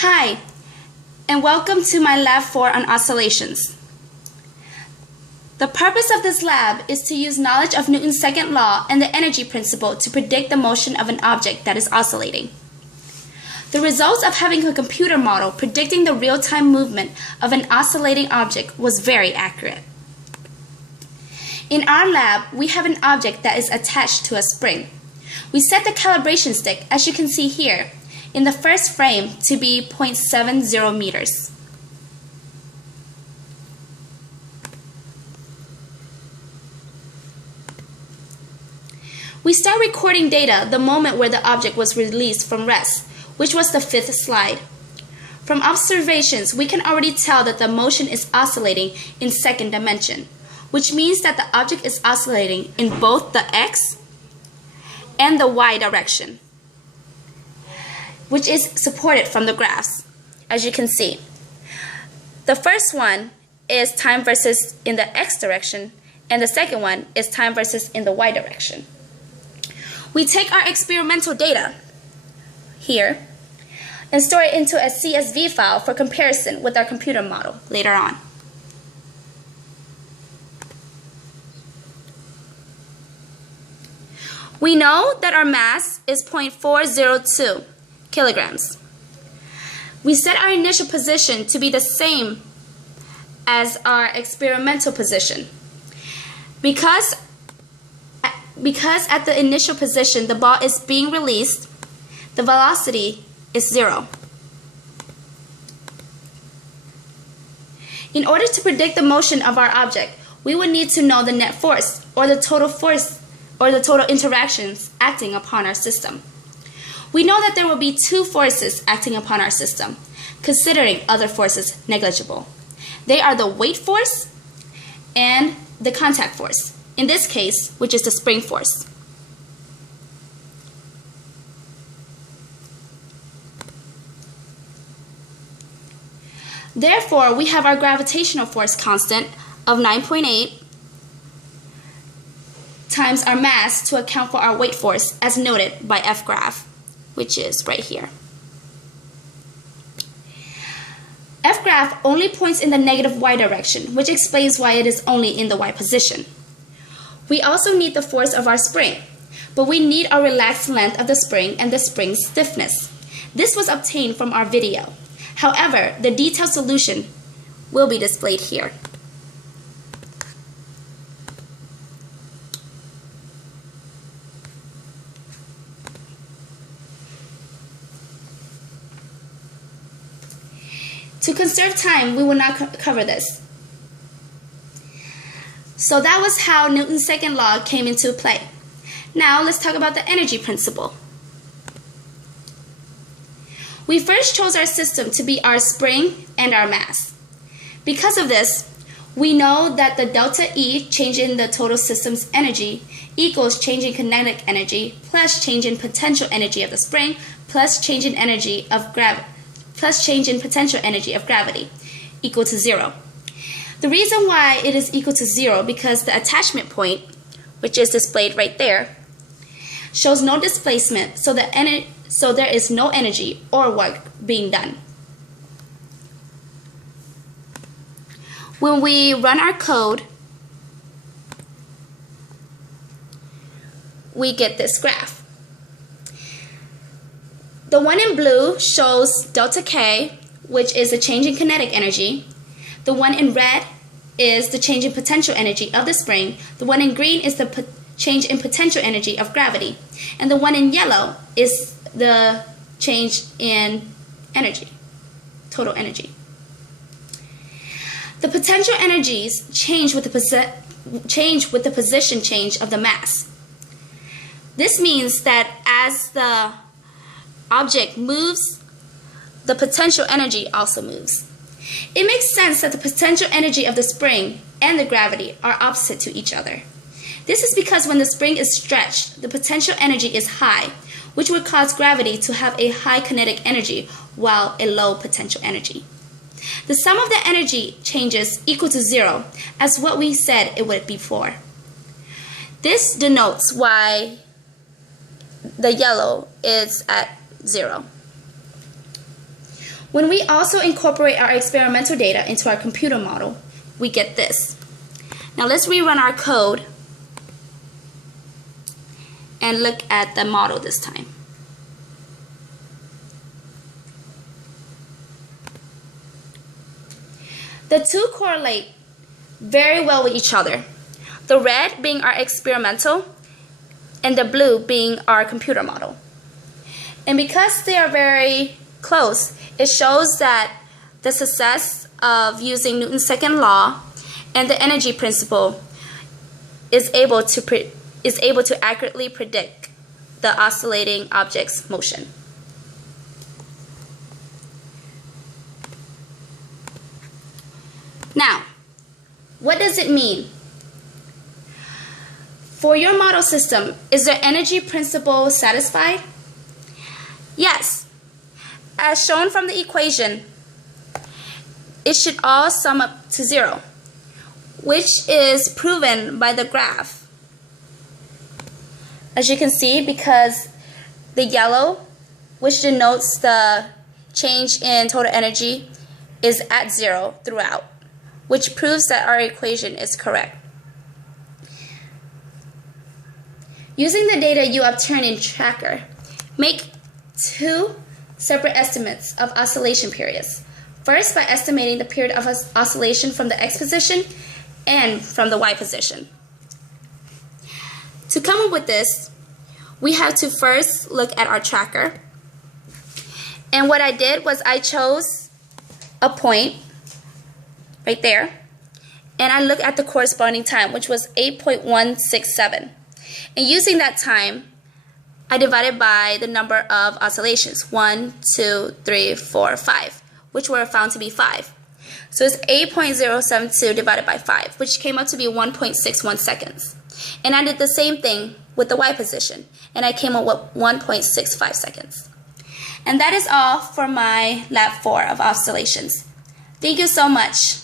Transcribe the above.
Hi, and welcome to my Lab 4 on oscillations. The purpose of this lab is to use knowledge of Newton's second law and the energy principle to predict the motion of an object that is oscillating. The results of having a computer model predicting the real-time movement of an oscillating object was very accurate. In our lab, we have an object that is attached to a spring. We set the calibration stick, as you can see here, in the first frame to be 0.70 meters. We start recording data the moment where the object was released from rest, which was the fifth slide. From observations, we can already tell that the motion is oscillating in second dimension, which means that the object is oscillating in both the x and the y direction, which is supported from the graphs, as you can see. The first one is time versus in the x direction, and the second one is time versus in the y direction. We take our experimental data here and store it into a CSV file for comparison with our computer model later on. We know that our mass is 0.402 kilograms. We set our initial position to be the same as our experimental position. Because at the initial position the ball is being released, the velocity is 0. In order to predict the motion of our object, we would need to know the net force, or the total interactions acting upon our system. We know that there will be two forces acting upon our system, considering other forces negligible. They are the weight force and the contact force, in this case, which is the spring force. Therefore, we have our gravitational force constant of 9.8 times our mass to account for our weight force, as noted by F graph, which is right here. F graph only points in the negative y direction, which explains why it is only in the y position. We also need the force of our spring, but we need our relaxed length of the spring and the spring's stiffness. This was obtained from our video. However, the detailed solution will be displayed here. To conserve time, we will not cover this. So that was how Newton's second law came into play. Now let's talk about the energy principle. We first chose our system to be our spring and our mass. Because of this, we know that the delta E, change in the total system's energy, equals change in kinetic energy plus change in potential energy of the spring plus change in energy of gravity plus change in potential energy of gravity equal to 0. The reason why it is equal to 0 because the attachment point, which is displayed right there, shows no displacement, so there is no energy or work being done. When we run our code, we get this graph. The one in blue shows delta K, which is the change in kinetic energy. The one in red is the change in potential energy of the spring. The one in green is the change in potential energy of gravity. And the one in yellow is the change in energy, total energy. The potential energies change with the position change of the mass. This means that as the object moves, the potential energy also moves. It makes sense that the potential energy of the spring and the gravity are opposite to each other. This is because when the spring is stretched, the potential energy is high, which would cause gravity to have a high kinetic energy while a low potential energy. The sum of the energy changes equal to 0, as what we said it would before. This denotes why the yellow is at 0. When we also incorporate our experimental data into our computer model, we get this. Now let's rerun our code and look at the model this time. The two correlate very well with each other. The red being our experimental and the blue being our computer model. And because they are very close, it shows that the success of using Newton's second law and the energy principle is able to accurately predict the oscillating object's motion. Now, what does it mean? For your model system, is the energy principle satisfied? Yes. As shown from the equation, it should all sum up to 0, which is proven by the graph. As you can see, because the yellow, which denotes the change in total energy, is at 0 throughout, which proves that our equation is correct. Using the data you obtain in Tracker, make 2 separate estimates of oscillation periods. First, by estimating the period of oscillation from the x position and from the y position. To come up with this, we have to first look at our tracker. And what I did was I chose a point right there, and I looked at the corresponding time, which was 8.167. And using that time, I divided by the number of oscillations, 1, 2, 3, 4, 5, which were found to be 5. So it's 8.072 divided by 5, which came up to be 1.61 seconds. And I did the same thing with the y position, and I came up with 1.65 seconds. And that is all for my Lab 4 of oscillations. Thank you so much.